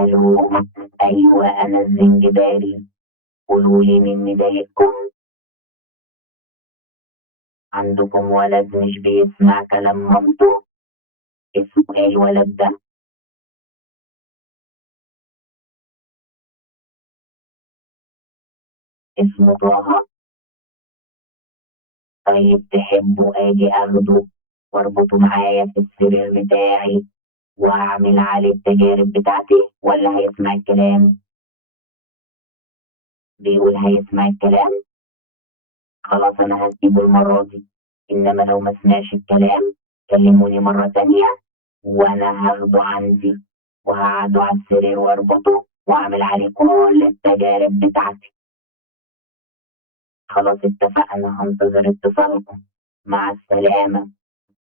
ألو. أيوة أنا الزنجباري، قولولي مين مضايقكم؟ عندكم ولد مش بيسمع كلام مامته؟ اسمه ايه الولد ده؟ اسمه طه. طيب تحبوا اجي اخده واربطه معايا في السرير بتاعي واعمل عليه التجارب بتاعتي، ولا هيسمع الكلام؟ بيقول هيسمع الكلام. خلاص انا هسيبه المرة دي، انما لو ما سمعش الكلام كلموني مرة تانية وانا هاخده عندي وهقعده على السرير واربطه واعمل عليه كل التجارب بتاعتي. خلاص اتفقنا، هنتظر اتصالكم. مع السلامة.